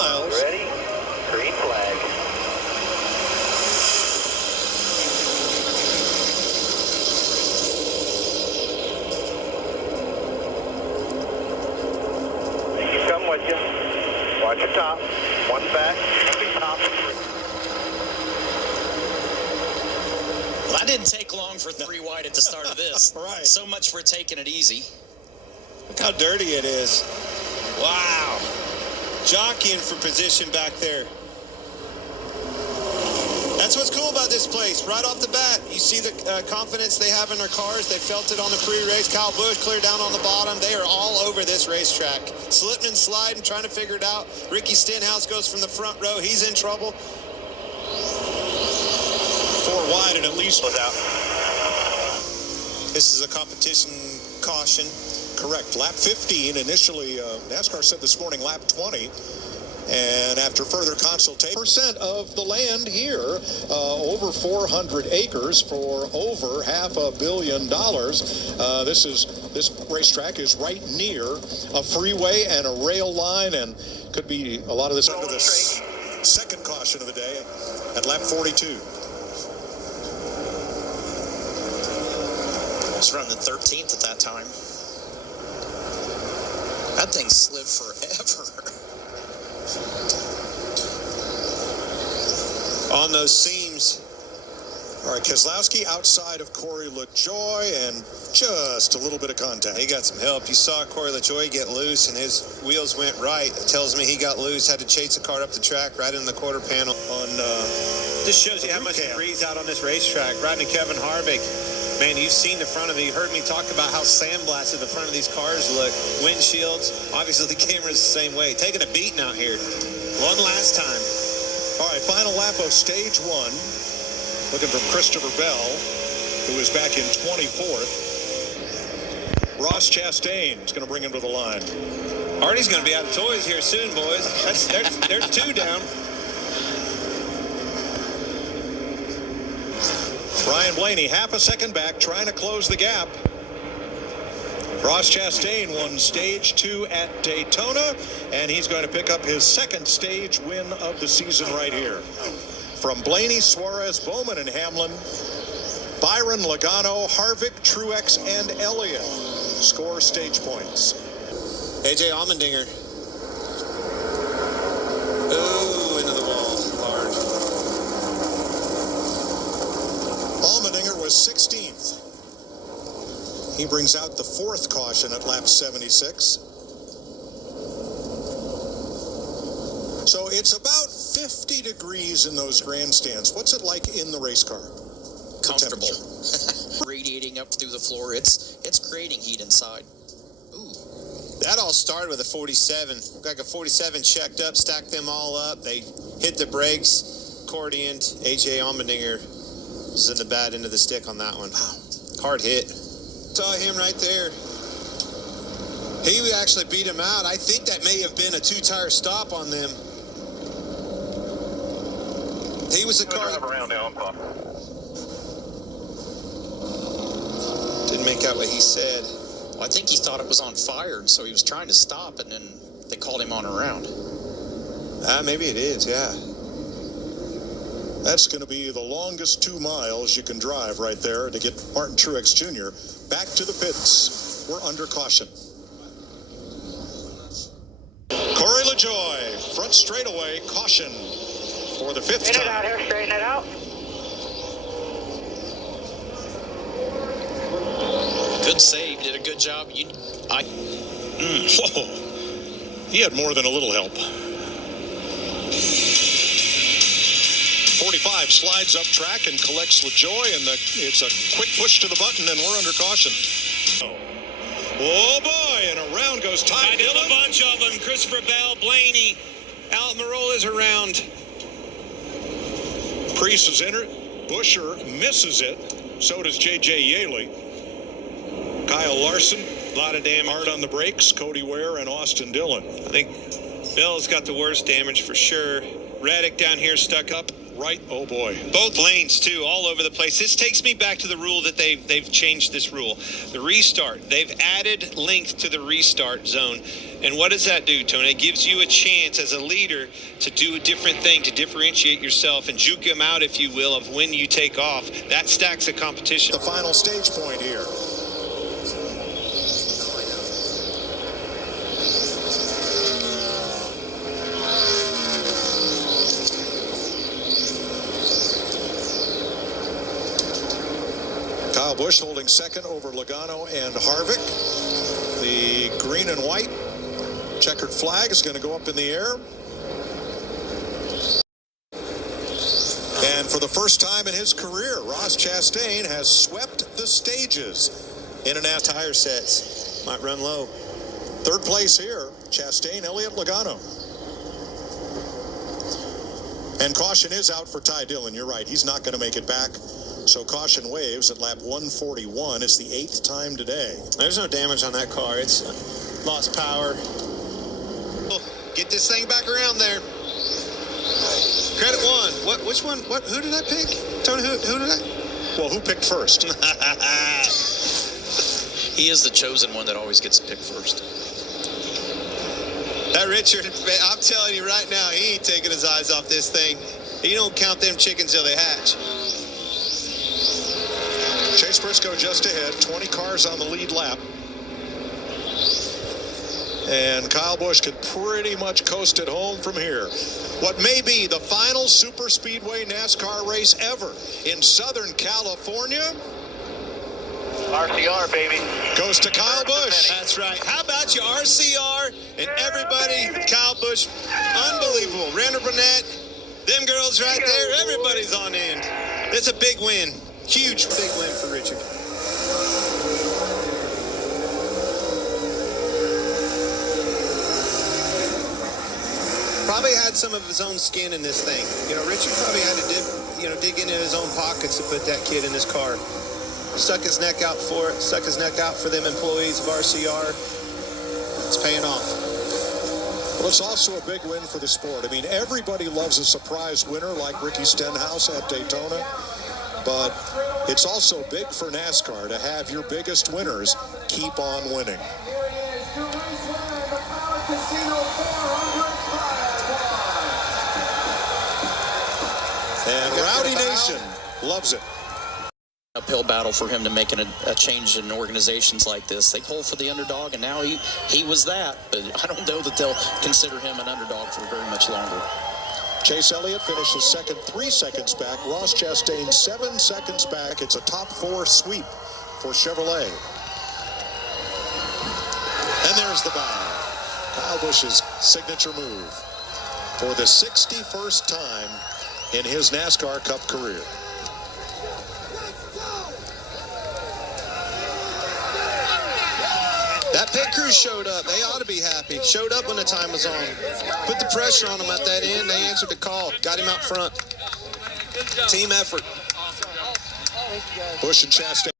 miles. Ready? Green flag. Come with you. Watch your top. One back. Top. Well, that didn't take long for 3 wide at the start of this. Right. So much for taking it easy. Look how dirty it is. Wow. Jockeying for position back there. That's what's cool about this place. Right off the bat, you see the confidence they have in their cars. They felt it on the pre-race. Kyle Busch clear down on the bottom. They are all over this racetrack. Slipping and sliding, trying to figure it out. Ricky Stenhouse goes from the front row. He's in trouble. 4 wide and at least Without. This is a competition caution. correct. Lap 15 initially, NASCAR said this morning lap 20. And after further consultation, percent of the land here, over 400 acres for over $500 million. This racetrack is right near a freeway and a rail line, and could be a lot of this under this second caution of the day at lap 42. It's running 13th at that time. That thing slid forever. On those seams. All right, Keselowski outside of Corey LaJoie and just a little bit of contact. He got some help. You saw Corey LaJoie get loose and his wheels went right. It tells me he got loose, had to chase the car up the track right in the quarter panel. This shows you how much it breathes out on this racetrack. Riding Kevin Harvick. Man, you've seen the front of it. You heard me talk about how sandblasted the front of these cars look. Windshields. Obviously, the camera's the same way. Taking a beating out here. One last time. All right, final lap of stage 1. Looking for Christopher Bell, who is back in 24th. Ross Chastain is going to bring him to the line. Artie's going to be out of toys here soon, boys. There's 2 down. Ryan Blaney, half a second back, trying to close the gap. Ross Chastain won stage 2 at Daytona, and he's going to pick up his second stage win of the season right here. From Blaney, Suarez, Bowman, and Hamlin, Byron, Logano, Harvick, Truex, and Elliott score stage points. AJ Allmendinger. Ooh, into the wall. Hard. Allmendinger was 16th. He brings out the 4th caution at lap 76. So it's about 50 degrees in those grandstands. What's it like in the race car? Comfortable. Radiating up through the floor. It's creating heat inside. Ooh. That all started with a 47. Got a 47 checked up, stacked them all up. They hit the brakes, accordioned. AJ Allmendinger was in the bad end of the stick on that one. Wow. Hard hit. Saw him right there. He actually beat him out. I think that may have been a 2-tire stop on them. He was the car. Drive around now, Pop. Didn't make out what he said. Well, I think he thought it was on fire, and so he was trying to stop, and then they called him on around. Maybe it is, yeah. That's going to be the longest 2 miles you can drive right there to get Martin Truex Jr. back to the pits. We're under caution. Corey LaJoie, front straightaway, caution for the 5th Straighten it time. out here, straighten it out. Good save. Did a good job. Whoa. He had more than a little help. 45 slides up track and collects LaJoie, and it's a quick push to the button, and we're under caution. Oh boy, and around goes Ty Dillon. A bunch of them. Christopher Bell, Blaney, Almirola is around. Priest is in it. Buscher misses it. So does J.J. Yaley. Kyle Larson, A lot of damage. hard on the brakes. Cody Ware and Austin Dillon. I think Bell's got the worst damage for sure. Reddick down here stuck up. right. Oh boy. Both lanes too, all over the place. This takes me back to the rule that they've changed this rule. The restart. They've added length to the restart zone. And what does that do, Tony? It gives you a chance as a leader to do a different thing, to differentiate yourself and juke them out, if you will, of when you take off. That stacks the competition. The final stage point here. Kyle Busch holding second over Logano and Harvick. The green and white checkered flag is going to go up in the air. And for the first time in his career, Ross Chastain has swept the stages in an Tire sets might run low. third place here. Chastain, Elliott, Logano. And caution is out for Ty Dillon. You're right. He's not going to make it back. So caution waves at lap 141. It's the 8th time today. There's no damage on that car. It's lost power. Get this thing back around there. Credit one. Which one? Who did I pick? Tony, who did I? Well, who picked first? He is the chosen one that always gets picked first. That Richard, man, I'm telling you right now, he ain't taking his eyes off this thing. He don't count them chickens till they hatch. Chase Briscoe just ahead, 20 cars on the lead lap. And Kyle Busch can pretty much coast it home from here. What may be the final super speedway NASCAR race ever in Southern California RCR, baby. goes to Kyle Busch. That's right. How about you, RCR and everybody? Kyle Busch, unbelievable. Randall Burnett, them girls right there, everybody's on end. It's a big win. Huge big win for Richard. Probably had some of his own skin in this thing. You know, Richard probably had to dig into his own pockets to put that kid in his car. Stuck his neck out for it, stuck his neck out for them employees of RCR. It's paying off. Well, it's also a big win for the sport. I mean, everybody loves a surprise winner like Ricky Stenhouse at Daytona. But it's also big for NASCAR to have your biggest winners keep on winning. And Rowdy Nation loves it. Uphill battle for him to make a change in organizations like this. They hold for the underdog, and now he was that. But I don't know that they'll consider him an underdog for very much longer. Chase Elliott finishes second, 3 seconds back. Ross Chastain 7 seconds back. It's a top 4 sweep for Chevrolet. And there's the bow. Kyle Busch's signature move for the 61st time in his NASCAR Cup career. That pit crew showed up. They ought to be happy. Showed up when the time was on. Put the pressure on him at that end. They answered the call. Got him out front. Team effort. Busch and Chastain.